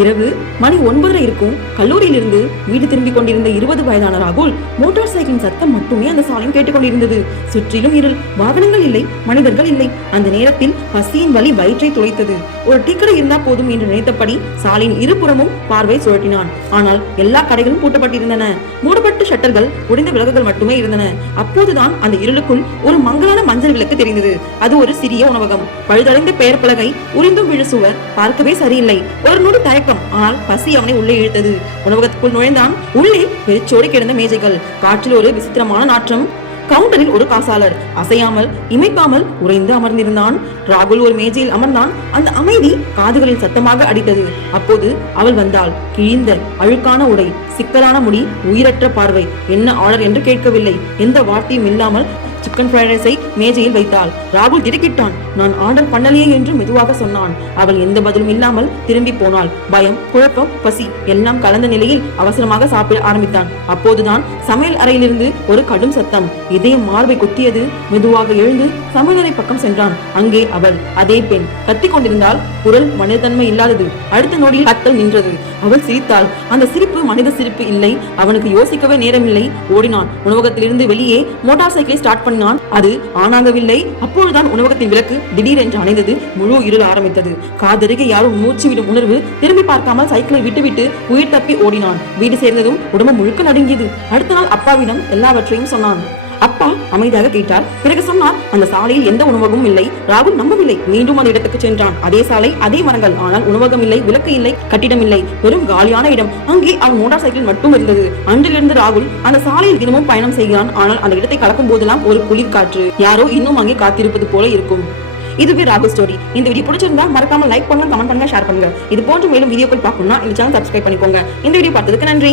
இரவு மணி 9:30 இருக்கும். கல்லூரியிலிருந்து வீடு திரும்பிக் கொண்டிருந்த 20 வயதான ராகுல் மோட்டார் சைக்கிளின் சத்தம் மட்டுமே அந்த சாலையில் கேட்டுக்கொண்டிருந்தது. சுற்றிலும் இருள், வாகனங்கள் இல்லை, மனிதர்கள் இல்லை. அந்த நேரத்தில் பசியின் வலி வயிற்றை துளைத்தது. ஒரு டீக்கடை இருந்தா போதும் என்று நினைத்தபடி சாலையின் இருபுறமும் பார்வை சுழற்றினான். ஆனால் எல்லா கடைகளும் பூட்டப்பட்டிருந்தன. மூடப்பட்ட ஷட்டர்கள், உடைந்த விளக்குகள் மட்டுமே இருந்தன. அப்போதுதான் அந்த இருளுக்குள் ஒரு மங்கலான மஞ்சள் விளக்கு தெரிந்தது. அது ஒரு சிறிய உணவகம். பழுதடைந்த பெயர் பலகை, உறிந்தும் விழு சுவர், பார்க்கவே சரியில்லை. ஒரு நொடி தயக்கம், ஆனால் பசி அவனை உள்ளே இழுத்தது. உணவகத்துக்குள் நுழைந்தான். உள்ளே வெறிச்சோடி கிடந்த மேஜைகள், காற்றில் ஒரு விசித்திரமான நாற்றம். கவுண்டரில் ஒரு காசாளர் அசையாமல் இமைக்காமல் உறைந்து அமர்ந்திருந்தான். ராகுல் ஒரு மேஜையில் அமர்ந்தான். அந்த அமைதி காதுகளில் சத்தமாக அடித்தது. அப்போது அவள் வந்தாள். கிழிந்த அழுக்கான உடை, சிக்கலான முடி, உயிரற்ற பார்வை. என்ன ஆர்டர் என்று கேட்கவில்லை. எந்த வார்த்தையும் இல்லாமல் சிக்கன் ஃப்ரைட் ரைஸை மேஜையில் வைத்தாள். ராகுல் திடுக்கிட்டான். நான் ஆர்டர் பண்ணலையே என்று மெதுவாக சொன்னான். அவள் எந்த பதிலும் இல்லாமல் திரும்பி போனாள். பயம், குழப்பம், பசி எல்லாம் கலந்த நிலையில் அவசரமாக சாப்பிட ஆரம்பித்தான். அப்போதுதான் சமையல் அறையிலிருந்து ஒரு கடும் சத்தம். இதயம் மார்பை குத்தியது. மெதுவாக எழுந்து சமையலறை பக்கம் சென்றான். அங்கே அவள், அதே பெண், கத்தி கொண்டிருந்தால். குரல் மனிதத்தன்மை இல்லாதது. அடுத்த நொடியில் கத்தல் நின்றது. அவள் சிரித்தாள். அந்த சிரிப்பு மனித சிரிப்பு இல்லை. அவனுக்கு யோசிக்கவே நேரமில்லை. ஓடினான். உணவகத்திலிருந்து வெளியே மோட்டார் சைக்கிளை ஸ்டார்ட் பண்ணினான். அது ஆனாகவில்லை. அப்பொழுதுதான் உணவகத்தின் விளக்கு திடீரென்று அணைந்தது. முழு இருள் ஆரம்பித்தது. காதருகே யாரும் மூச்சு விடும் உணர்வு. திரும்பி பார்க்காமல் சைக்கிளை விட்டுவிட்டு உயிர் தப்பி ஓடினான். வீடு சேர்ந்ததும் உடம்பு முழுக்க நடுங்கியது. அடுத்த நாள் அப்பாவிடம் எல்லாவற்றையும் சொன்னான். அப்பா அமைதியாக கேட்டார். பிறகு சொன்னார், அந்த சாலையில் எந்த உணவகமும் இல்லை. ராகுல் நம்பவில்லை. மீண்டும் அந்த இடத்துக்கு சென்றான். அதே சாலை, அதே மரங்கள். ஆனால் உணவகம் இல்லை, விளக்கு இல்லை, கட்டிடம் இல்லை. வெறும் காலியான இடம். அங்கே அவன் மோட்டார் சைக்கிள் மட்டும் இருந்தது. அன்றிலிருந்து ராகுல் அந்த சாலையில் தினமும் பயணம் செய்கிறான். ஆனால் அந்த இடத்தை கடக்கும் போதெல்லாம் ஒரு குளிர் காற்று. யாரோ இன்னும் அங்கே காத்திருப்பது போல இருக்கும். இதுவே ராகுல் ஸ்டோரி. இந்த வீடியோ பிடிச்சிருந்தா மறக்காம லைக் பண்ணுங்க, கமெண்ட் பண்ணுங்க, ஷேர் பண்ணுங்க. இது போன்ற மேலும் வீடியோக்கள் பார்க்கணும்னா இந்த சேனல் சப்ஸ்கிரைப் பண்ணிக்கோங்க. இந்த வீடியோ பார்த்ததுக்கு நன்றி.